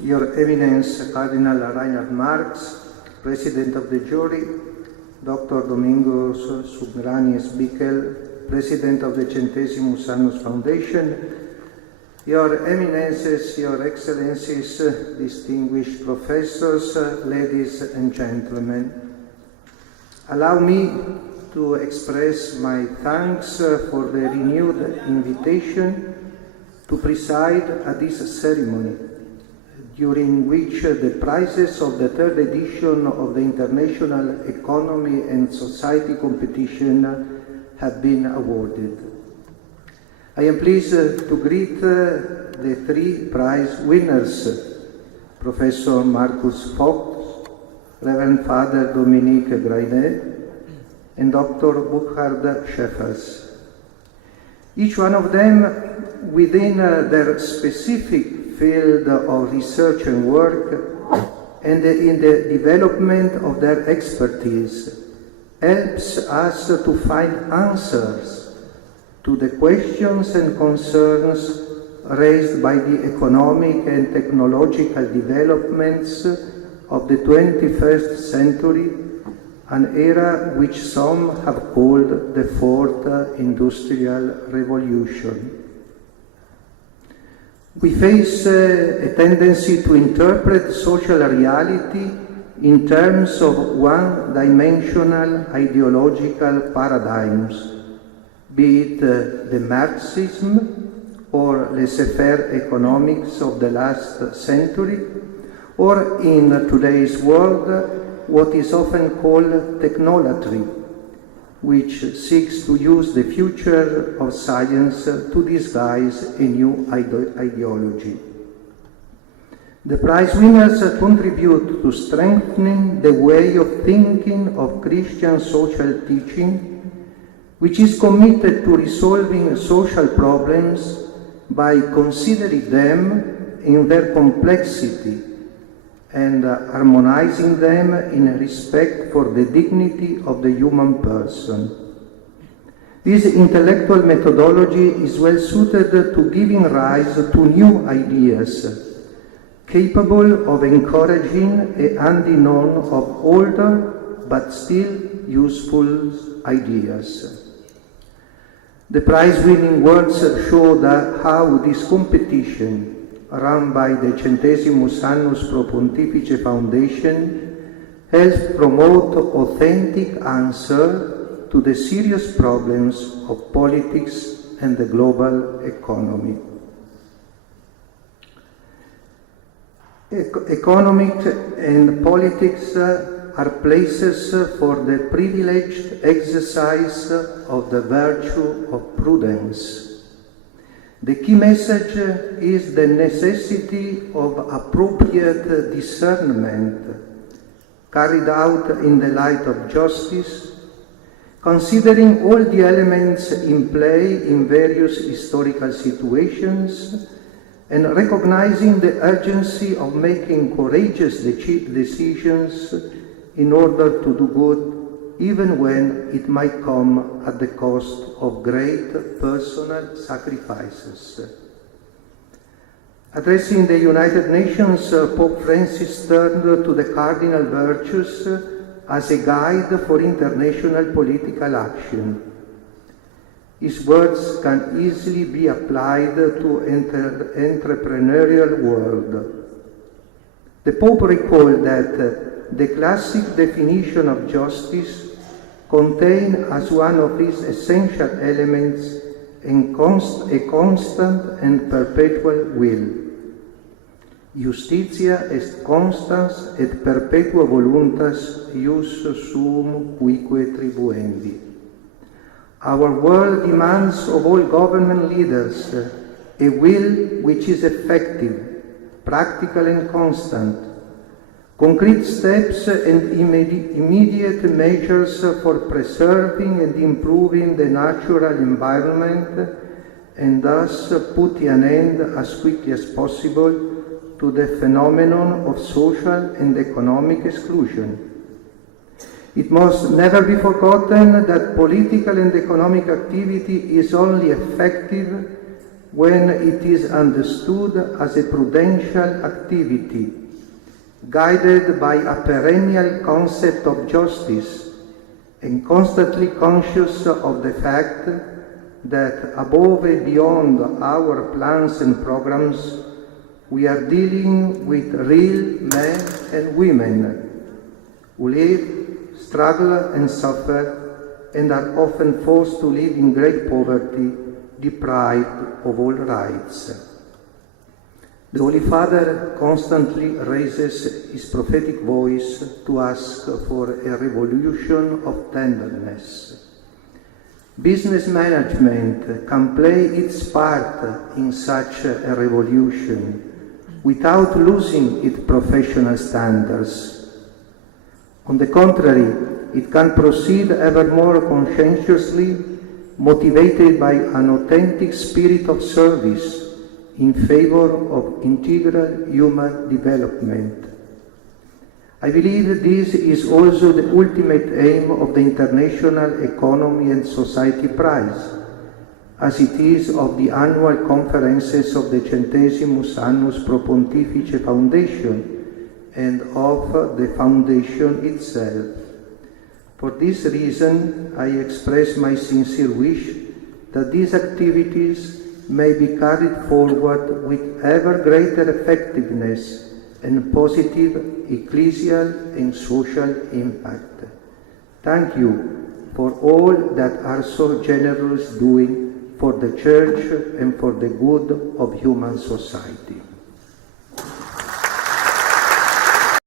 Your Eminence Cardinal Reinhard Marx, President of the Jury, Dr. Domingos Submaranis Bickel, President of the Centesimus Annus Foundation, Your Eminences, Your Excellencies, distinguished professors, ladies and gentlemen, allow me to express my thanks for the renewed invitation to preside at this ceremony, during which the prizes of the third edition of the International Economy and Society competition have been awarded. I am pleased to greet the three prize winners, Professor Marcus Fox, Reverend Father Dominique Grainet, and Dr. Burkhard Schäffers. Each one of them, within their specific field of research and work, and in the development of their expertise, helps us to find answers to the questions and concerns raised by the economic and technological developments of the 21st century, an era which some have called the Fourth Industrial Revolution. We face a tendency to interpret social reality in terms of one-dimensional ideological paradigms, be it the Marxism or laissez-faire economics of the last century, or in today's world, what is often called technolatry, which seeks to use the future of science to disguise a new ideology. The prize winners contribute to strengthening the way of thinking of Christian social teaching, which is committed to resolving social problems by considering them in their complexity and harmonizing them in respect for the dignity of the human person. This intellectual methodology is well suited to giving rise to new ideas, capable of encouraging a handing-on of older but still useful ideas. The prize-winning works show how this competition, run by the Centesimus Annus Pro Pontifice Foundation, helps promote authentic answer to the serious problems of politics and the global economy. Economics and politics are places for the privileged exercise of the virtue of prudence. The key message is the necessity of appropriate discernment, carried out in the light of justice, considering all the elements in play in various historical situations, and recognizing the urgency of making courageous decisions in order to do good, even when it might come at the cost of great personal sacrifices. Addressing the United Nations, Pope Francis turned to the cardinal virtues as a guide for international political action. His words can easily be applied to entrepreneurial world. The Pope recalled that the classic definition of justice contains as one of its essential elements a constant and perpetual will. Justitia est constans et perpetua voluntas ius sum cuique tribuendi. Our world demands of all government leaders a will which is effective, practical and constant, concrete steps and immediate measures for preserving and improving the natural environment, and thus putting an end as quickly as possible to the phenomenon of social and economic exclusion. It must never be forgotten that political and economic activity is only effective when it is understood as a prudential activity, guided by a perennial concept of justice and constantly conscious of the fact that above and beyond our plans and programs, we are dealing with real men and women who live, struggle and suffer, and are often forced to live in great poverty, deprived of all rights. The Holy Father constantly raises his prophetic voice to ask for a revolution of tenderness. Business management can play its part in such a revolution without losing its professional standards. On the contrary, it can proceed ever more conscientiously, motivated by an authentic spirit of service in favor of integral human development. I believe this is also the ultimate aim of the International Economy and Society Prize, as it is of the annual conferences of the Centesimus Annus Pro Pontifice Foundation and of the Foundation itself. For this reason, I express my sincere wish that these activities may be carried forward with ever greater effectiveness and positive ecclesial and social impact. Thank you for all that are so generous doing for the Church and for the good of human society.